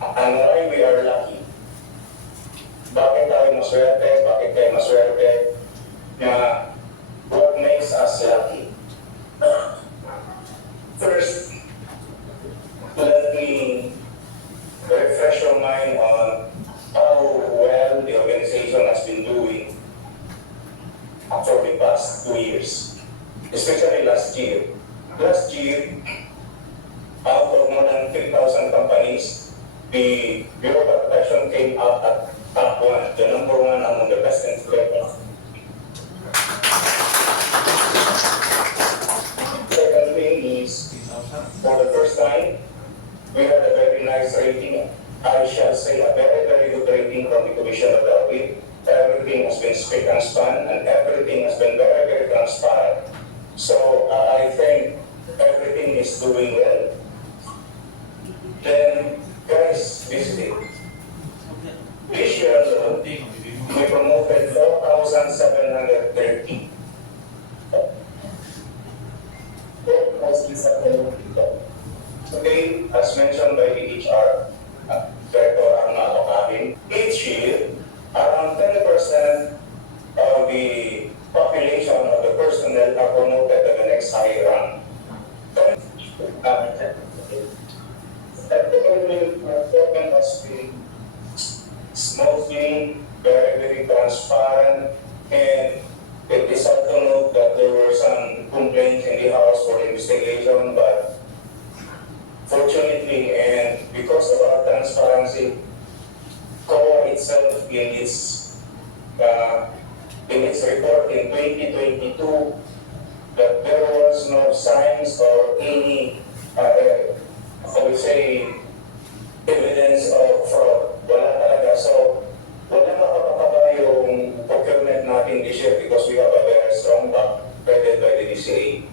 And why we are lucky? Bakit tayo maswerte? Bakit tayo maswerte? Na what makes us lucky? First, let me refresh your mind on how well the organization has been doing for the past 2 years, especially last year. Last year, out of more than 3,000 companies, the Bureau of Protection came out at top 1, the number 1 among the best employers. Second thing is, for the first time, we had a very nice rating. I shall say a very, very good rating from the Commission of the Audit. Everything has been spick and span, and everything has been very, very transparent. So I think everything is doing well. Then, guys, this is it. This year alone, we promoted 4,730. Today, as mentioned by the HR, Director Arnaldo Kahin, each year, around 10% of the population of the personnel are promoted to the next higher rank. Every program has been smoothly, very, very transparent, and it is sad to note that there were some complaints in the House for investigation, but fortunately, and because of our transparency, COA itself in its report in 2022 that there was no signs or any, I would say, evidence of fraud. Wala talaga. So, wala makapakaba yung procurement natin this year because we have a very strong back headed by the DCA.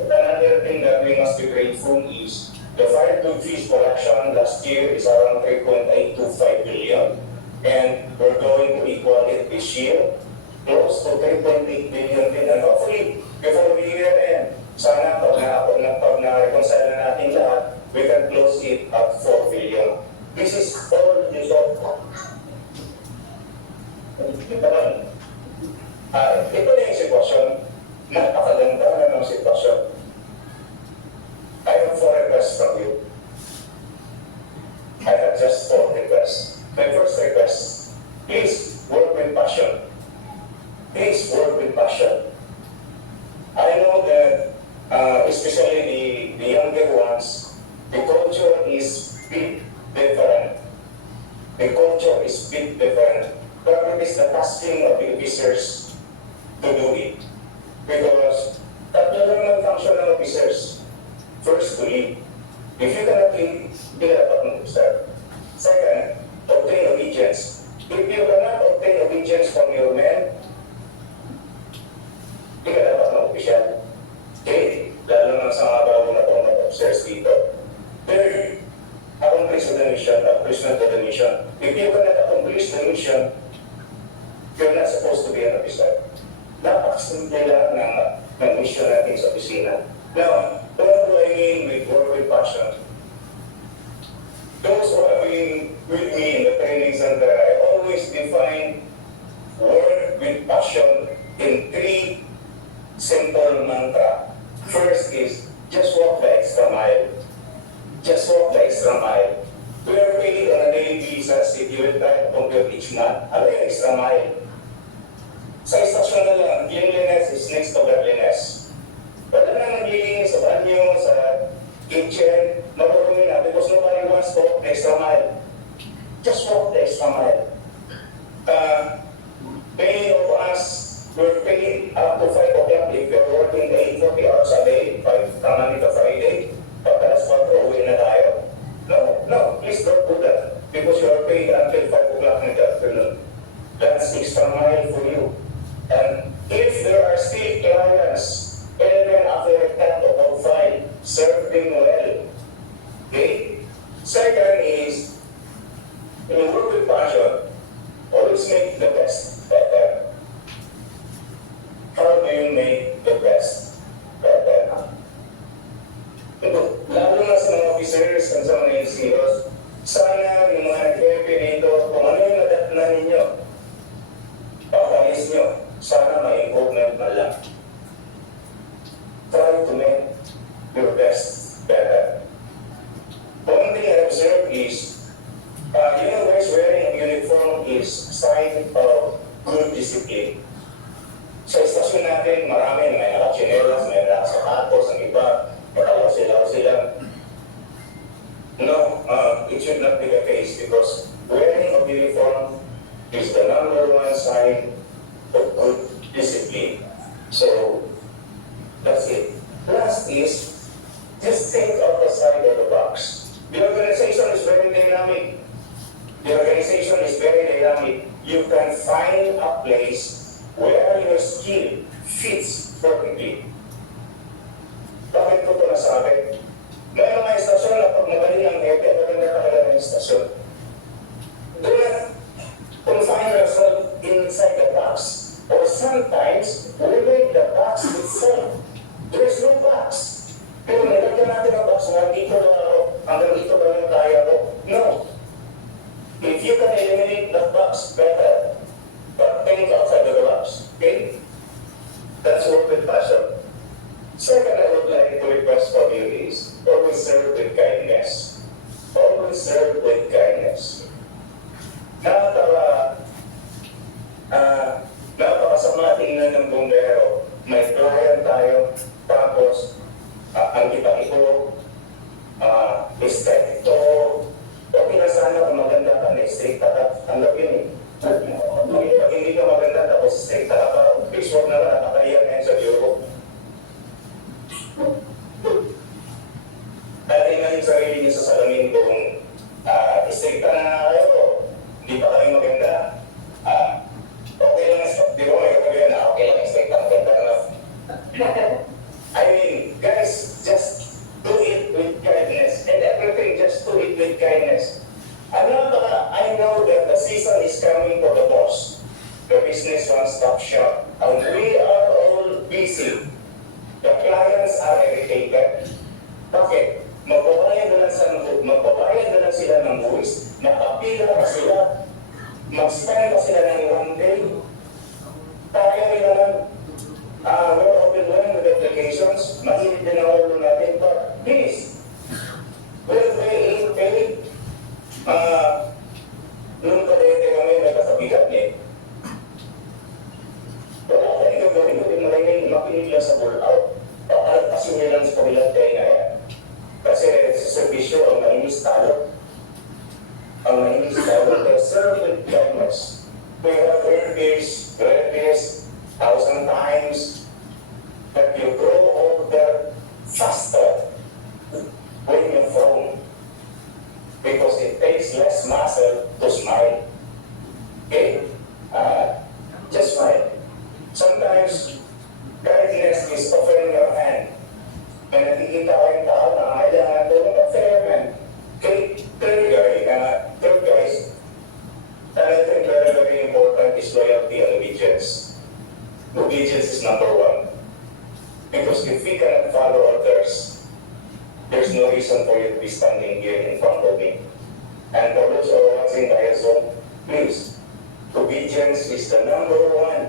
Another thing that we must be grateful is the fire good fees collection last year is around 3.825 billion, and we're going to equal it this year, close to 3.8 billion din. And hopefully, before the year end, sana pag na-reconcile na natin lahat, we can close it at 4 billion. This is all result. Ito na yung sitwasyon. Napakaganda na ng sitwasyon. I have 4 requests from you. I have just 4 requests. My first request, please work with passion. Please work with passion. I know that, especially the younger ones, the culture is bit different. The culture is bit different. But it is the tasking of the officers to do it. Because tatlo lang non-functional officers. First, to lead. If you cannot lead, hindi ka dapat mag-serve. Second, obtain obedience. If you cannot obtain obedience from your men, hindi ka dapat mag-official. Okay? Lalo na sa mga bago na itong mag-observe dito. Third, accomplish the mission, accomplishment of the mission. If you cannot accomplish the mission, you're not supposed to be an officer. Napakasimple lang ng mission natin sa opisina. Now, what do I mean with work with passion? Those who have been with me in the training center, I always define work with passion in 3 simple mantra. First is, just walk the extra mile. Just walk the extra mile. We are paid on a daily basis if you will try to compute each month. Ano yung extra mile? Sa istasyon na lang, cleanliness is next to godliness. Wala na naglilinis sa banyo, sa kitchen, marunong na because nobody wants to walk the extra mile. Just walk the extra mile. Many of us were paid up to 5 o'clock if you're working 40 hours a day, 5 Monday to Friday. Pagkalas 4, uwi na tayo. No, please don't do that because you are paid until 5 o'clock in the afternoon. That's extra mile for you. And if there are still clients, even after a cut of 5, serve them well. Okay? Second is, when you work with passion, always make the best better. How do you make the best better? officers and sa mga NCOs, sana yung mga nag-happy dito, kung ano yung nadatna ninyo, pakalis nyo, sana may improvement na lang. Try to make your best better. One thing I observed is, you know guys, wearing a uniform is sign of good discipline. Sa istasyon natin, marami may nakachinelas, may nakasapatos, ang iba, patawa sila. No, it should not be the case because wearing a uniform is the #1 sign of good discipline. So, that's it. Last is, just think outside of the box. The organization is very dynamic. The organization is very dynamic. You can find a place where your skill fits perfectly. Bakit ko ito nasabi? May mga istasyon na pag magaling ang hepe, maganda talaga ng istasyon. Do not confine yourself inside the box. Or sometimes, within the box itself. There is no box. Pero nilagyan natin ang box na dito na ako, hanggang dito ba yung kaya ko? No. If you can eliminate that box, better. But think outside of the box. Okay? That's work with passion. Second, I would like to request from you is, always serve with kindness. Always serve with kindness. Napakasama tingnan ng bumbero. May client tayo, tapos ang iba-ibo, stricto. Okay na sana kung maganda ka na stricta ka. Ang lapin eh. Pag hindi ka maganda tapos stricta ka pa, visual na lang nakakayan ngayon sa Europe. Dahil nga yung sarili niyo sa salamin kung stricta na kayo, hindi pa kayo maganda. Okay lang di ba may kagayan na okay lang stricta, maganda na. I mean, guys, just do it with kindness. And everything, just do it with kindness. I know that the season is coming for the boss, the business one-stop shop. And we are all busy. The clients are irritated. Bakit? Magbabayad na lang sila ng buwis, nakapila pa sila, mag-spend pa sila ng 1 day. Tayo rin naman, we're overwhelmed with applications, mahilig din ang ulo natin, but please, will they paid? Nung kadete kami, nagkasabihan niya. Wala tayong gagawin ko, din maraming makinig lang sa bull-out. Pakalagpasin niya lang sa kabilang tayo na yan. Kasi sa servisyo, ang mainis talo. Ang mainis talo, they serve with kindness. We have read this 1,000 times, but you grow older faster when you frown. Because it takes less muscle to smile. Okay? Just smile. Sometimes, kindness is offering your hand. May nakikita ko yung tao na kailangan doon ng fairman. Okay? Third guys, I think very important is loyalty and obedience. Obedience is #1. Because if we cannot follow others, there's no reason for you to be standing here in front of me. And for those who are watching via Zoom, please, obedience is the #1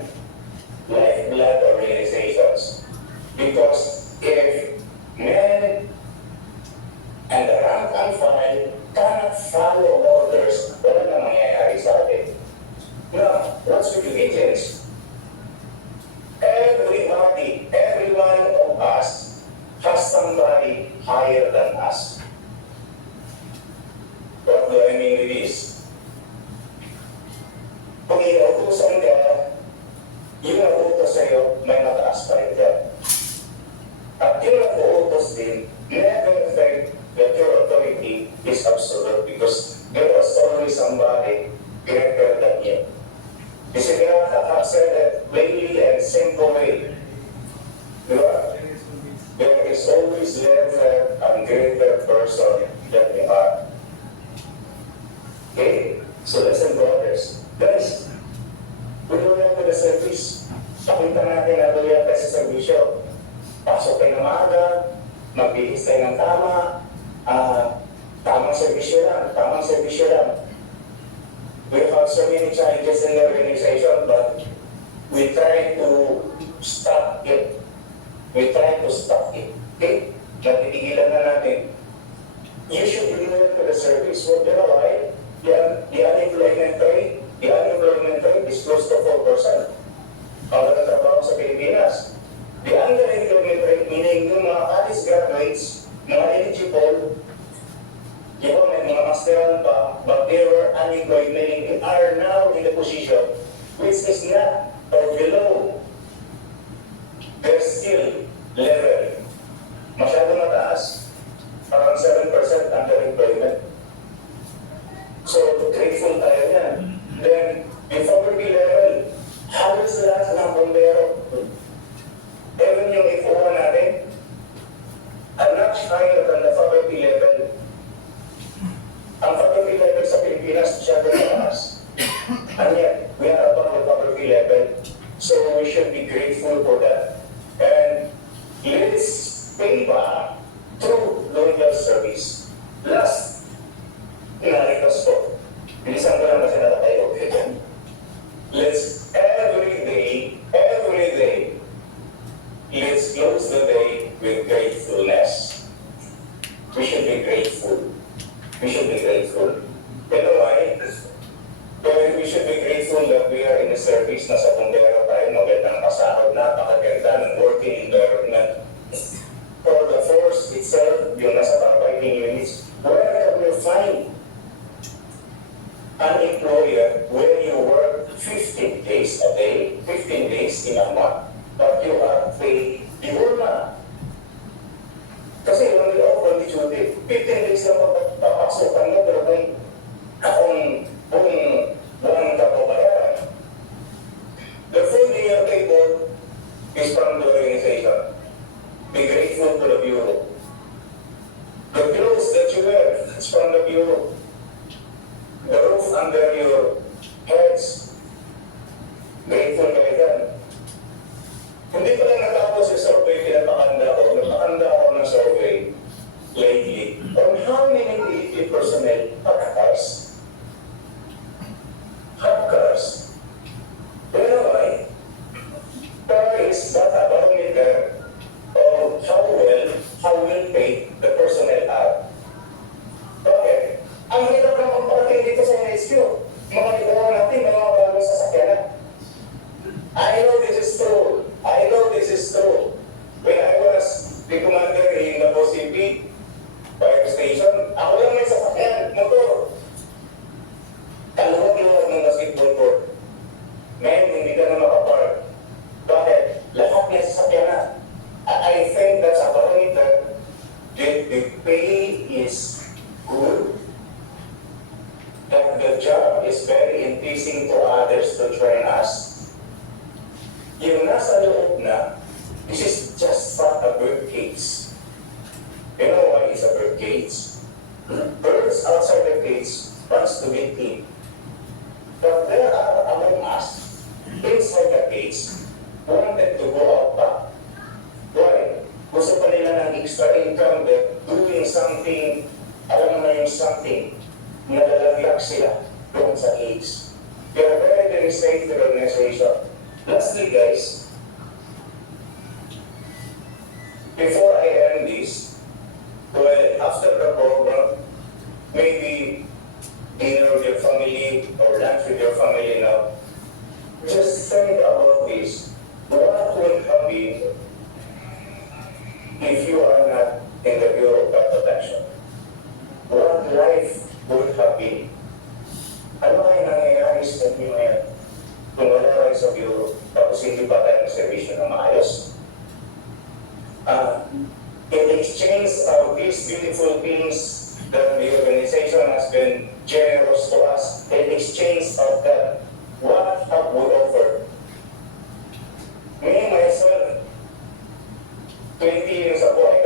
lifeblood organizations. Because if men and the rank and file cannot follow orders, wala na mangyayari sa atin. Now, what's with obedience? Everybody, every one of us has somebody higher than us. What do I mean with this? Kung inuutosan ka, yung nauutos sa'yo, may mataas pa rin ka. At yung nauutos din, never think that your authority is absolute because there was always somebody greater than you. Kasi kaya I have said that plainly and simple way. Diba? There is always lesser and greater person than you are. Okay? So listen, brothers. Guys, we don't have to the service. Pakita natin na loyal tayo sa servisyo. Pasok tayo ng maaga, magbihis tayo ng tama, tamang servisyo lang, tamang servisyo lang. We have so many challenges in the organization, but we try to stop it. We try to stop it. Okay? Natitigilan na natin. You should be loyal to the service. Well, you know why? The unemployment rate is close to 4%. Ang nagtatrabaho sa Pilipinas. The underemployment rate, meaning yung mga college graduates, mga eligible, may mga masteran pa, but they were unemployed, meaning they are now in the position which is not or below their skill level. Masyado mataas, parang 7% underemployment. So, grateful tayo yan. Then, yung poverty level, halos lahat ng bombero. Even yung ipuha natin, are much higher than the poverty level. Ang poverty level sa Pilipinas, masyado mataas. And yet, we are above the poverty level. So, we should be grateful for that. And let's pay back through loyal service. Last, inarequest ko. Bilisan ko lang kasi nakatayo. Let's every day, let's close the day with gratefulness. We should be grateful. We should be grateful. You know why? We should be grateful that we are in a service na sa bumbero tayo, magandang pasahod, napakaganda ng working environment. For the force itself, yung nasa fighting units, where we find an employer where you work 15 days a day, 15 days in a month, but you are paid the whole month. Kasi only off on the duty, 15 days lang papasukan mo, pero kung buwan ka pabayaran. The food in your table is from the organization. Be grateful to the Bureau. The clothes that you wear is from the Bureau. The roof under your heads, grateful kayo dyan. Hindi pa lang natapos yung survey, napakanda ako ng survey lately on how many PEP personnel have cars. Have cars. You know why? Car is not a barometer of how well paid the personnel are. Okay. Ang hirap na magparating dito sa NSQ. Mga ligawan natin, mga bagong sasakyanan. I know this is true. When I was the commander in the OCP fire station, ako lang may sasakyan, motor. Kaluwag-luwag ng basketball court. Ngayon, hindi ka na makapark. Bakit? Lahat niya sasakyan na. I think that's a barometer. The pay is good. That the job is very enticing to others to join us. Yung nasa loob na, this is just not a bird cage. You know why it's a bird cage? Birds outside the cage wants to meet him. But there are among us, inside the cage, who wanted to go out back. Why? Gusto pa nila ng extra income, they're doing something, alam mo na yung something, nalalagyak sila doon sa cage. They're very safe to the organization. Lastly, guys, before I end this, well, after the program, maybe dinner with your family or lunch with your family now, just think about this. What would have been if you are not in the Bureau of Protection? What life would have been? Ano kaya nangyayari sa inyo ngayon? Kung wala kayo sa Bureau, tapos hindi pa tayo ng servisyo na maayos. In exchange of these beautiful things that the organization has been generous to us, in exchange of that, what have we offered? Me, myself, 20 years ago, I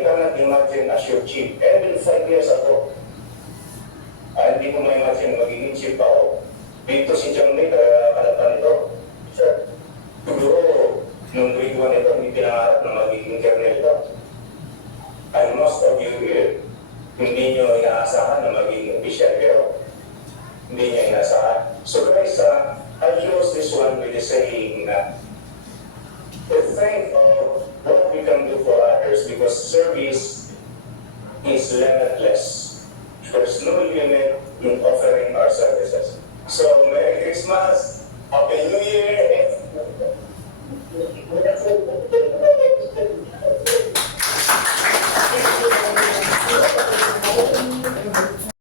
cannot imagine as your chief. Even 5 years ago, hindi ko ma-imagine magiging chief ako. Dito si John May, kalapan ito. Sir, siguro, nung grade 1 ito, hindi pinangarap na magiging kernel ito. And most of you here, hindi nyo inaasahan na maging official kayo. Hindi niya inaasahan. So guys, I close this one with the saying na to think of what we can do for others because service is limitless. There's no limit in offering our services. So Merry Christmas, Happy New Year,